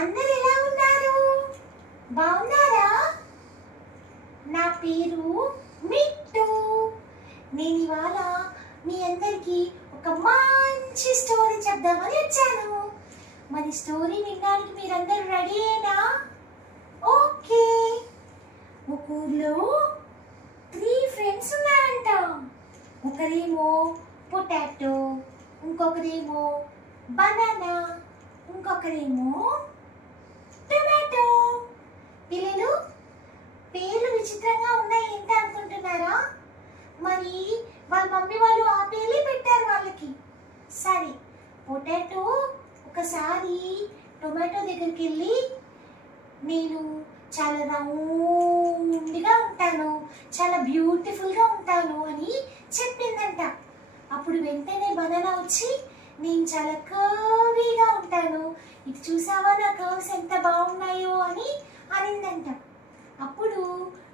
అందరు ఎలా ఉన్నారు? బాగున్నారా? నా పేరు మిట్టు. నేను ఇవాళ మీ అందరికీ ఒక మంచి స్టోరీ చెప్దామని వచ్చాను. మరి స్టోరీ వినడానికి మీరందరూ రెడీయేనా? ఓకే. ఒక ఊర్లో 3 ఫ్రెండ్స్ ఉన్నారంట. ఒకరేమో పొటాటో, ఇంకొకరేమో బనానా, ఇంకొకరేమో టొమాటో. పిల్లలు, పేర్లు విచిత్రంగా ఉన్నాయి, ఏంటి అనుకుంటున్నారా? మరి వాళ్ళ మమ్మీ వాళ్ళు ఆ పేర్లే పెట్టారు వాళ్ళకి. సరే, పొటాటో ఒకసారి టొమాటో దగ్గరికి వెళ్ళి, నేను చాలా రౌండ్గా ఉంటాను, చాలా బ్యూటిఫుల్గా ఉంటాను అని చెప్పిందంట. అప్పుడు వెంటనే బనానా వచ్చి, నేను చాలా కర్వీగా ఉంటాను, ఇది చూసావా నా కర్వ్స్ ఎంత బాగున్నాయో అని అనిందంట. అప్పుడు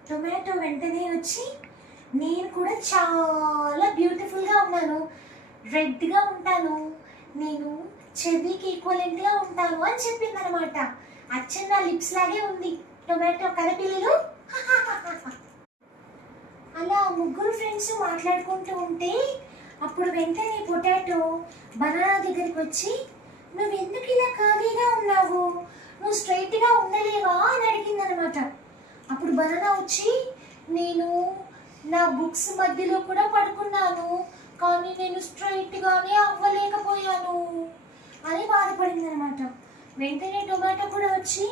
టొమాటో వెంటనే వచ్చి, నేను కూడా చాలా బ్యూటిఫుల్గా ఉన్నాను, రెడ్గా ఉంటాను, నేను చెర్రీకి ఈక్వలెంట్గా ఉంటాను అని చెప్పిందనమాట. అచ్చం నా లిప్స్ లాగే ఉంది టొమాటో కదా పిల్లలు. అలా ముగ్గురు ఫ్రెండ్స్ మాట్లాడుకుంటూ ఉంటే, అప్పుడు వెంటనే పొటాటో బనానా దగ్గరికి వచ్చి, నువ్వు ఎందుకు ఇలా కర్వీగా ఉన్నావు, నువ్వు స్ట్రైట్గా ఉండలేవా అని అడిగిందనమాట. అప్పుడు బనానా వచ్చి, నేను నా బుక్స్ మధ్యలో కూడా పడుకున్నాను, కానీ నేను స్ట్రైట్గానే అవ్వలేకపోయాను అని బాధపడింది అనమాట. వెంటనే టొమాటో కూడా వచ్చి,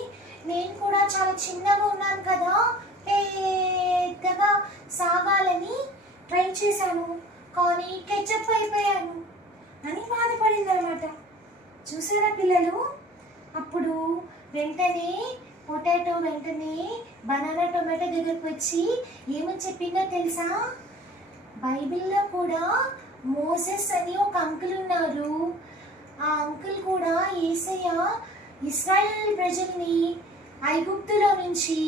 నేను కూడా చాలా చిన్నగా ఉన్నాను కదా, పెద్దగా సాగాలని ట్రై చేశాను, కానీ కెచప్ అయిపోయాను అని బాధపడింది అనమాట. చూసారా పిల్లలు? అప్పుడు వెంటనే పొటాటో వెంటనే బనానా టొమాటో దగ్గరకు వచ్చి ఏమని చెప్పిందో తెలుసా? బైబిల్లో కూడా మోసెస్ అని ఒక అంకుల్ ఉన్నారు. ఆ అంకుల్ కూడా యేసయ్య ఇశ్రాయేల్ ప్రజల్ని ఐగుప్తులో నుంచి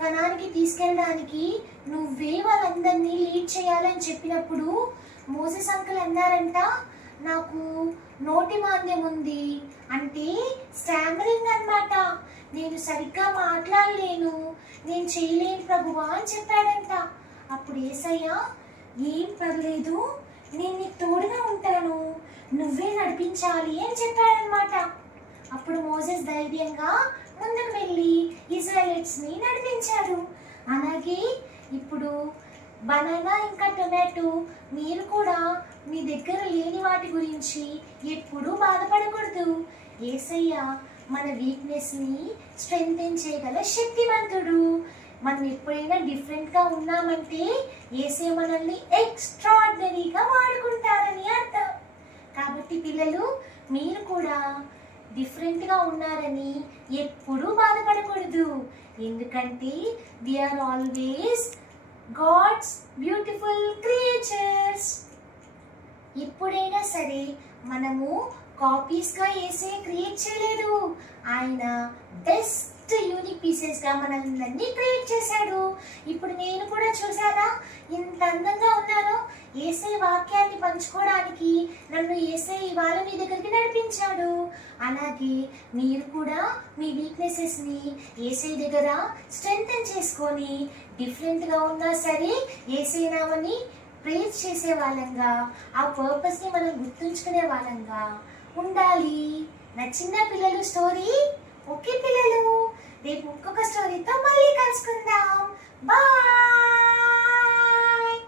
కనానికి తీసుకెళ్ళడానికి నువ్వే వాళ్ళందరినీ లీడ్ చేయాలని చెప్పినప్పుడు మోసెస్ అంకుల్ అన్నారంట, నాకు నోటి మాంద్యం ఉంది, అంటే స్టామరింగ్ అన్నమాట, నేను సరిగ్గా మాట్లాడలేను, నేను చేయలేను ప్రభువా అని చెప్పాడంట. అప్పుడు యేసయ్య, ఏం పర్లేదు, నేను నీకు తోడుగా ఉంటాను, నువ్వే నడిపించాలి అని చెప్పాడనమాట. అప్పుడు మోసెస్ ధైర్యంగా ముందుకు వెళ్ళి ఇజ్రాయెలిట్స్ని నడిపించాడు. అలాగే ఇప్పుడు బనానా ఇంకా టొమాటో, మీరు కూడా మీ దగ్గర లేని వాటి గురించి ఎప్పుడూ బాధపడకూడదు. యేసయ్య మన వీక్నెస్ని స్ట్రెంగ్తెన్ చేయగల శక్తివంతుడు. మనం ఎప్పుడైనా డిఫరెంట్గా ఉన్నామంటే యేసయ్య మనల్ని ఎక్స్ట్రాడినరీగా వాడుకుంటారని అర్థం. కాబట్టి పిల్లలు, మీరు కూడా డిఫరెంట్గా ఉన్నారని ఎప్పుడూ బాధపడకూడదు, ఎందుకంటే we are always God's beautiful creatures. ఎప్పుడైనా సరే మనము కాపీస్గా యేసయ్య క్రియేట్ చేయలేడు, ఆయన బెస్ట్ యూనిక్ పీసెస్గా మనల్ని క్రియేట్ చేశాడు. ఇప్పుడు నేను కూడా చూసారా ఇంత అందంగా ఉన్నాను, యేసయ్య వాక్యాన్ని పంచుకోవడానికి నన్ను యేసయ్య ఇవాళ మీ దగ్గరికి నడిపించాడు. అలాగే మీరు కూడా మీ వీక్నెసెస్ని యేసయ్య దగ్గర స్ట్రెంగ్తెన్ చేసుకొని డిఫరెంట్గా ఉన్నా సరే యేసయ్య నామని ప్రేజ్ చేసే వాళ్ళంగా, ఆ పర్పస్ని మనం గుర్తుంచుకునే వాళ్ళంగా ఉండాలి. నచ్చిందా పిల్లలు స్టోరీ? ఓకే పిల్లలు, రేపు ఇంకొక స్టోరీతో మళ్ళీ కలుసుకుందాం. బాయ్.